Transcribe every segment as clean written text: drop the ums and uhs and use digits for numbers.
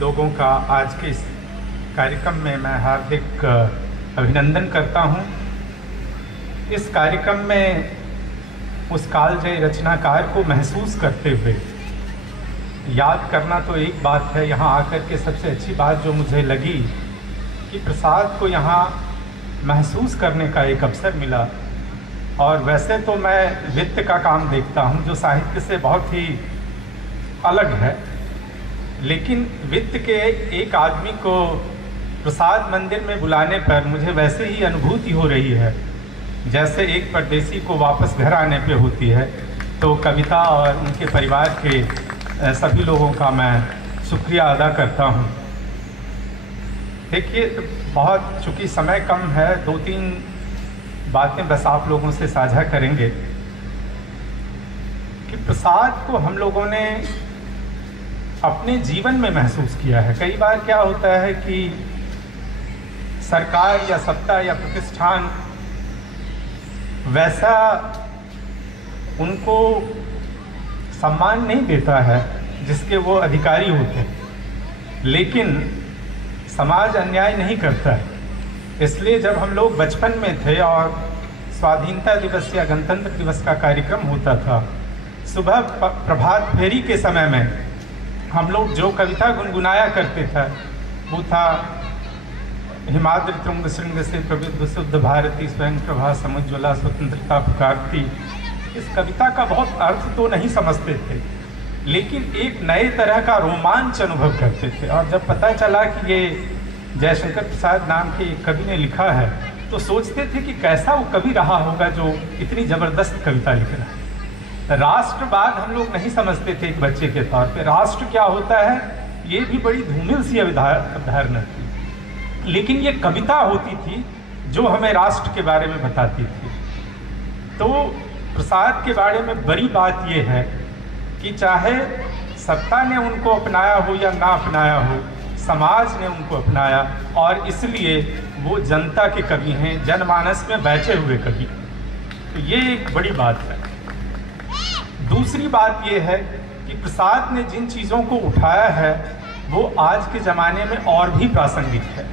लोगों का आज के इस कार्यक्रम में मैं हार्दिक अभिनंदन करता हूं। इस कार्यक्रम में उस कालजयी रचनाकार को महसूस करते हुए याद करना तो एक बात है, यहाँ आकर के सबसे अच्छी बात जो मुझे लगी कि प्रसाद को यहाँ महसूस करने का एक अवसर मिला। और वैसे तो मैं वित्त का काम देखता हूँ जो साहित्य से बहुत ही अलग है, लेकिन वित्त के एक आदमी को प्रसाद मंदिर में बुलाने पर मुझे वैसे ही अनुभूति हो रही है जैसे एक परदेसी को वापस घर आने पे होती है। तो कविता और उनके परिवार के सभी लोगों का मैं शुक्रिया अदा करता हूँ। देखिए, बहुत चूँकि समय कम है, 2-3 बातें बस आप लोगों से साझा करेंगे कि प्रसाद को हम लोगों ने अपने जीवन में महसूस किया है। कई बार क्या होता है कि सरकार या सत्ता या प्रतिष्ठान वैसा उनको सम्मान नहीं देता है जिसके वो अधिकारी होते हैं, लेकिन समाज अन्याय नहीं करता है। इसलिए जब हम लोग बचपन में थे और स्वाधीनता दिवस या गणतंत्र दिवस का कार्यक्रम होता था, सुबह प्रभात फेरी के समय में हम लोग जो कविता गुनगुनाया करते थे वो था, हिमाद्रि तुंग श्रृंग से प्रविद्ध शुद्ध भारती स्वयं प्रभा समुज्ज्वला स्वतंत्रता पुकारती। इस कविता का बहुत अर्थ तो नहीं समझते थे, लेकिन एक नए तरह का रोमांच अनुभव करते थे। और जब पता चला कि ये जयशंकर प्रसाद नाम के एक कवि ने लिखा है तो सोचते थे कि कैसा वो कवि रहा होगा जो इतनी ज़बरदस्त कविता लिख रहा है। राष्ट्रवाद हम लोग नहीं समझते थे एक बच्चे के तौर पे, राष्ट्र क्या होता है ये भी बड़ी धूमिल सी अवधारणा थी, लेकिन ये कविता होती थी जो हमें राष्ट्र के बारे में बताती थी। तो प्रसाद के बारे में बड़ी बात ये है कि चाहे सत्ता ने उनको अपनाया हो या ना अपनाया हो, समाज ने उनको अपनाया और इसलिए वो जनता के कवि हैं, जनमानस में बैठे हुए कवि। तो ये एक बड़ी बात है। दूसरी बात यह है कि प्रसाद ने जिन चीज़ों को उठाया है वो आज के ज़माने में और भी प्रासंगिक है।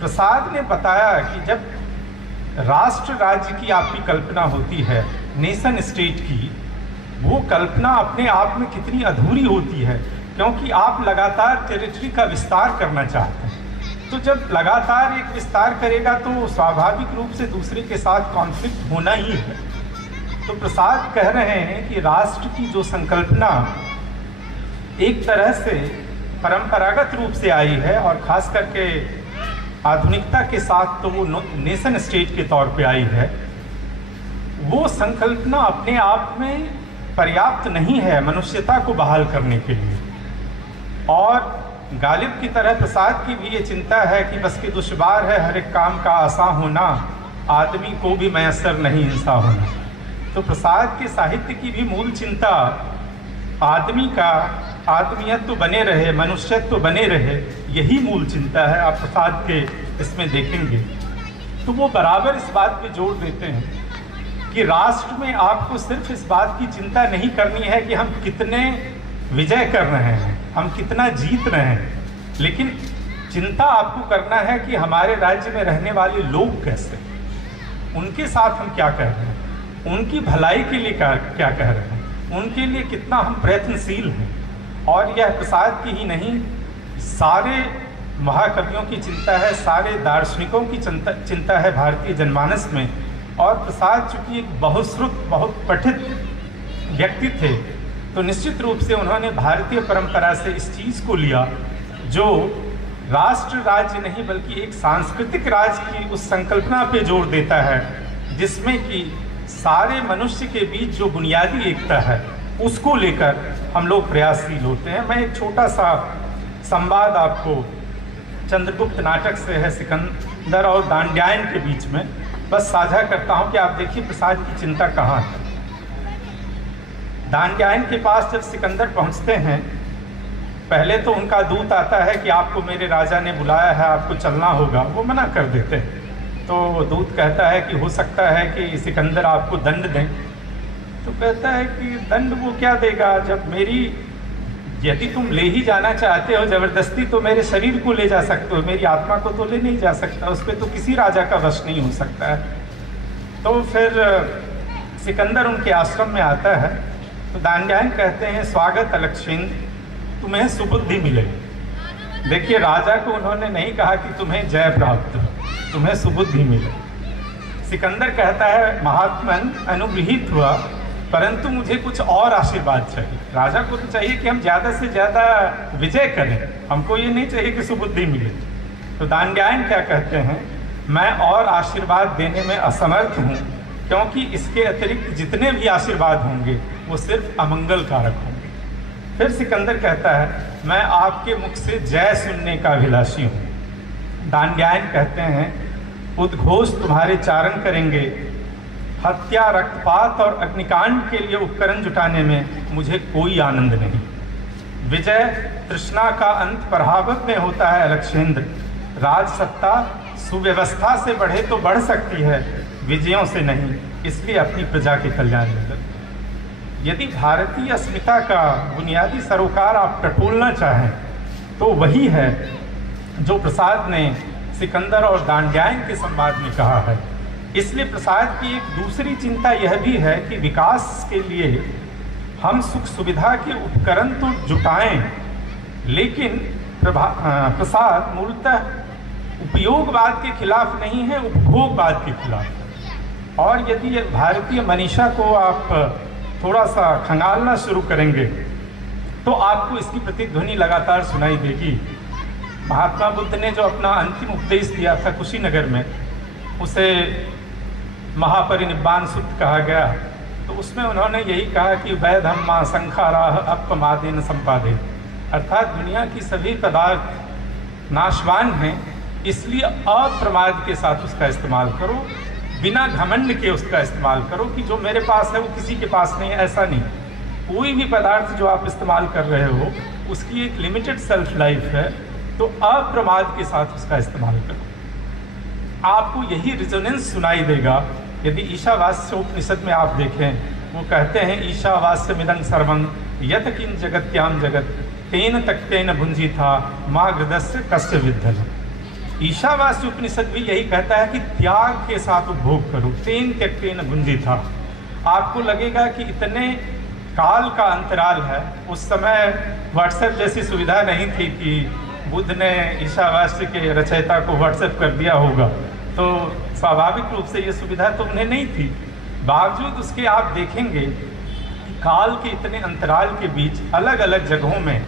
प्रसाद ने बताया कि जब राष्ट्र राज्य की आपकी कल्पना होती है, नेशन स्टेट की, वो कल्पना अपने आप में कितनी अधूरी होती है, क्योंकि आप लगातार टेरिटरी का विस्तार करना चाहते हैं। तो जब लगातार एक विस्तार करेगा तो स्वाभाविक रूप से दूसरे के साथ कॉन्फ्लिक्ट होना ही है। तो प्रसाद कह रहे हैं कि राष्ट्र की जो संकल्पना एक तरह से परंपरागत रूप से आई है और ख़ास करके आधुनिकता के साथ तो वो नेशन स्टेट के तौर पे आई है, वो संकल्पना अपने आप में पर्याप्त नहीं है मनुष्यता को बहाल करने के लिए। और गालिब की तरह प्रसाद की भी ये चिंता है कि बस के दुश्वार है हर एक काम का आसान होना, आदमी को भी मैसर नहीं इंसा होना। तो प्रसाद के साहित्य की भी मूल चिंता आदमी का आदमियत्व बने रहे, मनुष्यत्व बने रहे, यही मूल चिंता है। आप प्रसाद के इसमें देखेंगे तो वो बराबर इस बात पे जोर देते हैं कि राष्ट्र में आपको सिर्फ इस बात की चिंता नहीं करनी है कि हम कितने विजय कर रहे हैं, हम कितना जीत रहे हैं, लेकिन चिंता आपको करना है कि हमारे राज्य में रहने वाले लोग कैसे, उनके साथ हम क्या कर रहे हैं, उनकी भलाई के लिए क्या कह रहे हैं, उनके लिए कितना हम प्रयत्नशील हैं। और यह प्रसाद की ही नहीं, सारे महाकवियों की चिंता है, सारे दार्शनिकों की चिंता है भारतीय जनमानस में। और प्रसाद चूँकि एक बहुश्रुत बहुत पठित व्यक्ति थे तो निश्चित रूप से उन्होंने भारतीय परंपरा से इस चीज़ को लिया जो राष्ट्र राज्य नहीं बल्कि एक सांस्कृतिक राज्य की उस संकल्पना पे जोर देता है, जिसमें कि सारे मनुष्य के बीच जो बुनियादी एकता है उसको लेकर हम लोग प्रयासशील होते हैं। मैं एक छोटा सा संवाद आपको चंद्रगुप्त नाटक से है, सिकंदर और दांड्यायन के बीच में बस साझा करता हूं कि आप देखिए प्रसाद की चिंता कहाँ है। दांड्यायन के पास जब सिकंदर पहुंचते हैं, पहले तो उनका दूत आता है कि आपको मेरे राजा ने बुलाया है, आपको चलना होगा। वो मना कर देते हैं। तो दूत कहता है कि हो सकता है कि सिकंदर आपको दंड दें। तो कहता है कि दंड वो क्या देगा, जब मेरी यदि तुम ले ही जाना चाहते हो जबरदस्ती तो मेरे शरीर को ले जा सकते हो, मेरी आत्मा को तो ले नहीं जा सकता, उस पर तो किसी राजा का वश नहीं हो सकता है। तो फिर सिकंदर उनके आश्रम में आता है तो दानव्यायन कहते हैं, स्वागत अलक्षेंद्र, तुम्हें सुबुद्धि मिले। देखिए, राजा को उन्होंने नहीं कहा कि तुम्हें जय प्राप्त हो, तुम्हें सुबुद्धि मिले। सिकंदर कहता है, महात्मन अनुगृहित हुआ, परंतु मुझे कुछ और आशीर्वाद चाहिए। राजा को तो चाहिए कि हम ज़्यादा से ज़्यादा विजय करें, हमको ये नहीं चाहिए कि सुबुद्धि मिले। तो दानव्यायन क्या कहते हैं, मैं और आशीर्वाद देने में असमर्थ हूँ, क्योंकि इसके अतिरिक्त जितने भी आशीर्वाद होंगे वो सिर्फ अमंगल कारक होंगे। फिर सिकंदर कहता है, मैं आपके मुख से जय सुनने का अभिलाषी हूँ। दानव्यायन कहते हैं, उद्घोष तुम्हारे चारण करेंगे, हत्या, रक्तपात और अग्निकांड के लिए उपकरण जुटाने में मुझे कोई आनंद नहीं। विजय तृष्णा का अंत प्रभावक में होता है अलक्षेंद्र। राजसत्ता सुव्यवस्था से बढ़े तो बढ़ सकती है, विजयों से नहीं, इसलिए अपनी प्रजा के कल्याण में लगे। यदि भारतीय अस्मिता का बुनियादी सरोकार आप टटोलना चाहें तो वही है जो प्रसाद ने सिकंदर और दानव्यायन के संवाद में कहा है। इसलिए प्रसाद की एक दूसरी चिंता यह भी है कि विकास के लिए हम सुख सुविधा के उपकरण तो जुटाएं, लेकिन प्रसाद मूलतः उपयोगवाद के खिलाफ नहीं है, उपभोगवाद के खिलाफ। और यदि भारतीय मनीषा को आप थोड़ा सा खंगालना शुरू करेंगे तो आपको इसकी प्रतिध्वनि लगातार सुनाई देगी। महात्मा बुद्ध ने जो अपना अंतिम उपदेश दिया था कुशीनगर में, उसे महापरिनिब्बाण सूत्र कहा गया। तो उसमें उन्होंने यही कहा कि वैधम्मा संखाराह अपमादेन संपादे, अर्थात दुनिया की सभी पदार्थ नाशवान हैं, इसलिए अप्रमाद के साथ उसका इस्तेमाल करो, बिना घमंड के उसका इस्तेमाल करो कि जो मेरे पास है वो किसी के पास नहीं है, ऐसा नहीं। कोई भी पदार्थ जो आप इस्तेमाल कर रहे हो उसकी एक लिमिटेड सेल्फ लाइफ है, तो अप्रमाद के साथ उसका इस्तेमाल करो। आपको यही रिजोनेंस सुनाई देगा यदि ईशावास्य उपनिषद में आप देखें, वो कहते हैं, ईशावास्य मिदं सर्वं यत किं जगत्याम जगत तेन तक्तेन भुंजी था माँ गृदस्य कस्य विद्धन। ईशावास्य उपनिषद भी यही कहता है कि त्याग के साथ उपभोग करो, तेन त्यक्तेन भुंजी था। आपको लगेगा कि इतने काल का अंतराल है, उस समय व्हाट्सएप जैसी सुविधा नहीं थी कि बुद्ध ने ईशावास्य के रचयिता को व्हाट्सएप कर दिया होगा, तो स्वाभाविक रूप से ये सुविधा तो उन्हें नहीं थी। बावजूद उसके आप देखेंगे कि काल के इतने अंतराल के बीच अलग अलग जगहों में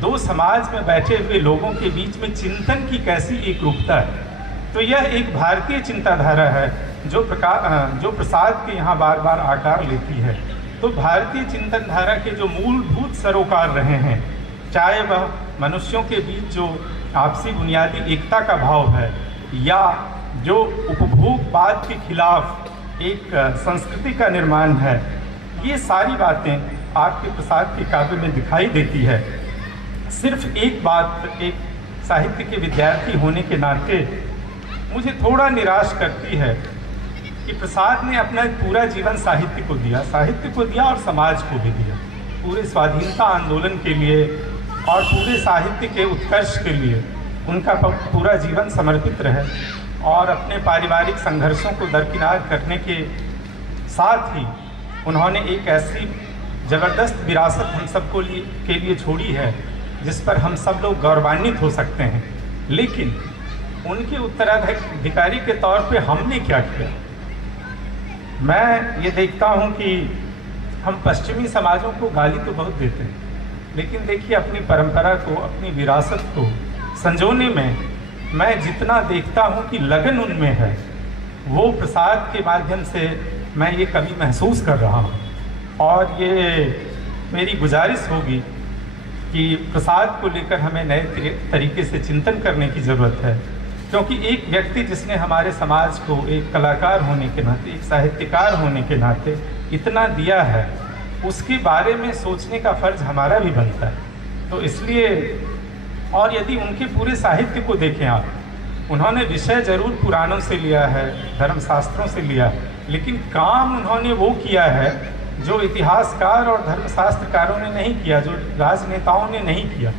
दो समाज में बैठे हुए लोगों के बीच में चिंतन की कैसी एक रूपता है। तो यह एक भारतीय चिंताधारा है जो प्रसाद के यहाँ बार बार आकार लेती है। तो भारतीय चिंतन धारा के जो मूलभूत सरोकार रहे हैं, चाहे वह मनुष्यों के बीच जो आपसी बुनियादी एकता का भाव है, या जो उपभोगवाद के खिलाफ एक संस्कृति का निर्माण है, ये सारी बातें आपके प्रसाद के काव्य में दिखाई देती है। सिर्फ एक बात, एक साहित्य के विद्यार्थी होने के नाते मुझे थोड़ा निराश करती है कि प्रसाद ने अपना पूरा जीवन साहित्य को दिया और समाज को भी दिया। पूरे स्वाधीनता आंदोलन के लिए और पूरे साहित्य के उत्कर्ष के लिए उनका पूरा जीवन समर्पित रहे, और अपने पारिवारिक संघर्षों को दरकिनार करने के साथ ही उन्होंने एक ऐसी ज़बरदस्त विरासत हम सबको के लिए छोड़ी है जिस पर हम सब लोग गौरवान्वित हो सकते हैं। लेकिन उनके उत्तराधिकारी के तौर पे हमने क्या किया? मैं ये देखता हूँ कि हम पश्चिमी समाजों को गाली तो बहुत देते हैं, लेकिन देखिए अपनी परंपरा को, अपनी विरासत को संजोने में मैं जितना देखता हूँ कि लगन उनमें है, वो प्रसाद के माध्यम से मैं ये कभी महसूस कर रहा हूँ। और ये मेरी गुजारिश होगी कि प्रसाद को लेकर हमें नए तरीके से चिंतन करने की ज़रूरत है, क्योंकि एक व्यक्ति जिसने हमारे समाज को एक कलाकार होने के नाते, एक साहित्यकार होने के नाते इतना दिया है, उसके बारे में सोचने का फ़र्ज हमारा भी बनता है। तो इसलिए, और यदि उनके पूरे साहित्य को देखें आप, उन्होंने विषय जरूर पुराणों से लिया है, धर्मशास्त्रों से लिया, लेकिन काम उन्होंने वो किया है जो इतिहासकार और धर्मशास्त्रकारों ने नहीं किया, जो राजनेताओं ने नहीं किया,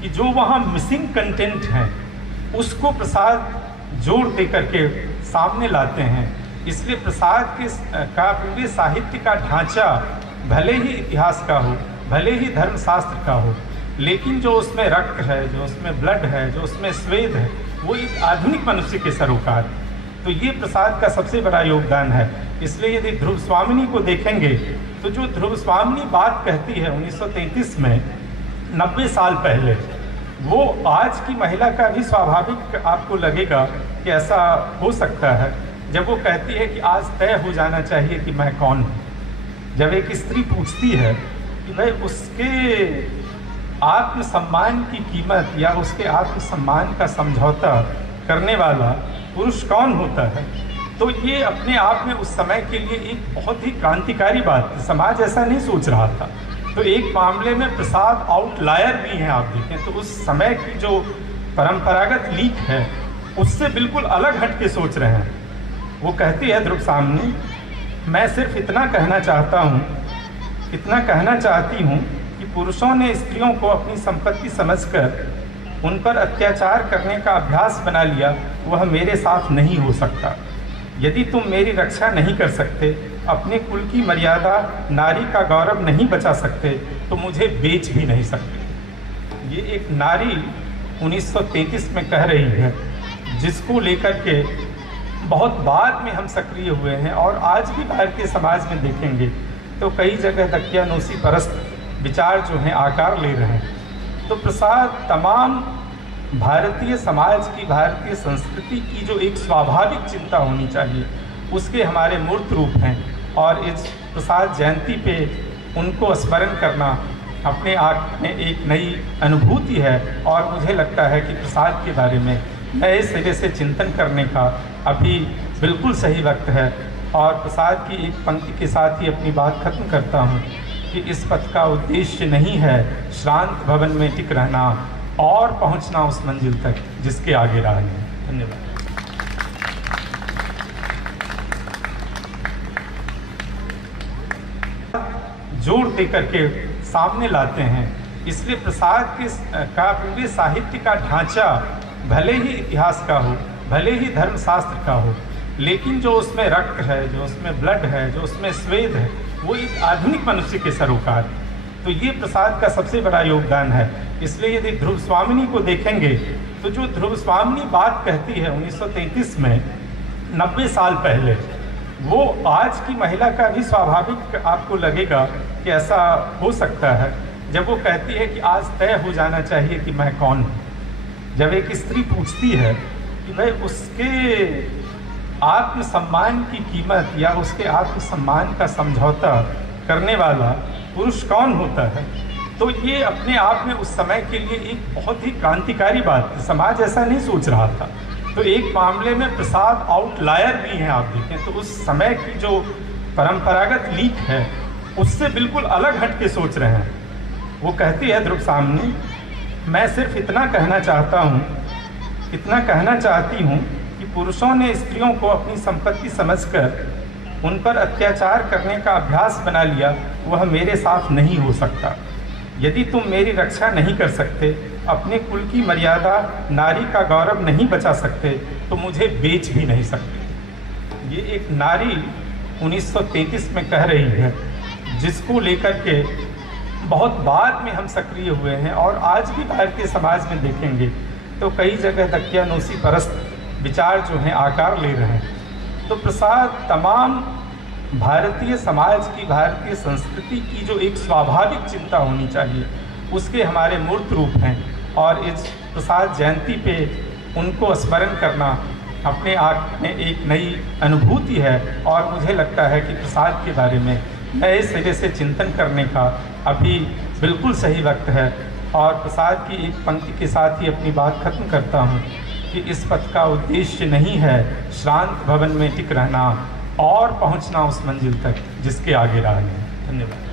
कि जो वहाँ मिसिंग कंटेंट हैं उसको प्रसाद जोड़ दे करके सामने लाते हैं। इसलिए प्रसाद का पूरे साहित्य का ढांचा भले ही इतिहास का हो, भले ही धर्मशास्त्र का हो, लेकिन जो उसमें रक्त है, जो उसमें ब्लड है, जो उसमें स्वेद है, वो एक आधुनिक मनुष्य के सरोकार। तो ये प्रसाद का सबसे बड़ा योगदान है। इसलिए यदि ध्रुव स्वामिनी को देखेंगे तो जो ध्रुव स्वामिनी बात कहती है 1933 में, 90 साल पहले, वो आज की महिला का भी स्वाभाविक आपको लगेगा कि ऐसा हो सकता है, जब वो कहती है कि आज तय हो जाना चाहिए कि मैं कौन हूँ। जब एक स्त्री पूछती है कि भाई उसके आत्मसम्मान की कीमत या उसके आत्मसम्मान का समझौता करने वाला पुरुष कौन होता है, तो ये अपने आप में उस समय के लिए एक बहुत ही क्रांतिकारी बात थी। समाज ऐसा नहीं सोच रहा था। तो एक मामले में प्रसाद आउटलायर भी हैं। आप देखें तो उस समय की जो परंपरागत लीक है उससे बिल्कुल अलग हट के सोच रहे हैं। वो कहती है ध्रुव स्वामिनी, मैं सिर्फ इतना कहना चाहती हूँ कि पुरुषों ने स्त्रियों को अपनी संपत्ति समझकर उन पर अत्याचार करने का अभ्यास बना लिया, वह मेरे साथ नहीं हो सकता। यदि तुम मेरी रक्षा नहीं कर सकते, अपने कुल की मर्यादा, नारी का गौरव नहीं बचा सकते, तो मुझे बेच भी नहीं सकते। ये एक नारी 1933 में कह रही है, जिसको लेकर के बहुत बाद में हम सक्रिय हुए हैं। और आज भी भारतीय समाज में देखेंगे तो कई जगह दकियानूसी परस्त विचार जो हैं आकार ले रहे हैं। तो प्रसाद तमाम भारतीय समाज की, भारतीय संस्कृति की जो एक स्वाभाविक चिंता होनी चाहिए, उसके हमारे मूर्त रूप हैं। और इस प्रसाद जयंती पे उनको स्मरण करना अपने आप में एक नई अनुभूति है। और मुझे लगता है कि प्रसाद के बारे में नए सिरे से चिंतन करने का अभी बिल्कुल सही वक्त है। और प्रसाद की एक पंक्ति के साथ ही अपनी बात खत्म करता हूँ कि इस पथ का उद्देश्य नहीं है श्रांत भवन में टिक रहना और पहुँचना उस मंजिल तक जिसके आगे राह नहीं। धन्यवाद। जोड़ दे करके सामने लाते हैं। इसलिए प्रसाद का पूरे साहित्य का ढांचा भले ही इतिहास का हो, भले ही धर्मशास्त्र का हो, लेकिन जो उसमें रक्त है, जो उसमें ब्लड है, जो उसमें स्वेद है, वो एक आधुनिक मनुष्य के सरोकार। तो ये प्रसाद का सबसे बड़ा योगदान है। इसलिए यदि ध्रुव स्वामिनी को देखेंगे तो जो ध्रुव स्वामिनी बात कहती है 1933 में, 90 साल पहले, वो आज की महिला का भी स्वाभाविक आपको लगेगा कि ऐसा हो सकता है, जब वो कहती है कि आज तय हो जाना चाहिए कि मैं कौन हूँ। जब एक स्त्री पूछती है कि भाई उसके आत्मसम्मान की कीमत या उसके आत्मसम्मान का समझौता करने वाला पुरुष कौन होता है, तो ये अपने आप में उस समय के लिए एक बहुत ही क्रांतिकारी बात थी। समाज ऐसा नहीं सोच रहा था। तो एक मामले में प्रसाद आउटलायर भी हैं। आप देखें तो उस समय की जो परंपरागत लीक है उससे बिल्कुल अलग हट के सोच रहे हैं। वो कहती है ध्रुव स्वामिनी, मैं सिर्फ इतना कहना चाहती हूँ कि पुरुषों ने स्त्रियों को अपनी संपत्ति समझकर उन पर अत्याचार करने का अभ्यास बना लिया, वह मेरे साथ नहीं हो सकता। यदि तुम मेरी रक्षा नहीं कर सकते, अपने कुल की मर्यादा, नारी का गौरव नहीं बचा सकते, तो मुझे बेच भी नहीं सकते। ये एक नारी 1933 में कह रही है, जिसको लेकर के बहुत बाद में हम सक्रिय हुए हैं। और आज भी भारतीय समाज में देखेंगे तो कई जगह दकियानूसी परस्त विचार जो हैं आकार ले रहे हैं। तो प्रसाद तमाम भारतीय समाज की, भारतीय संस्कृति की जो एक स्वाभाविक चिंता होनी चाहिए, उसके हमारे मूर्त रूप हैं। और इस प्रसाद जयंती पे उनको स्मरण करना अपने आप में एक नई अनुभूति है। और मुझे लगता है कि प्रसाद के बारे में नए सिरे से चिंतन करने का अभी बिल्कुल सही वक्त है। और प्रसाद की एक पंक्ति के साथ ही अपनी बात खत्म करता हूँ कि इस पथ का उद्देश्य नहीं है श्रांत भवन में टिक रहना और पहुँचना उस मंजिल तक जिसके आगे राह नहीं। धन्यवाद।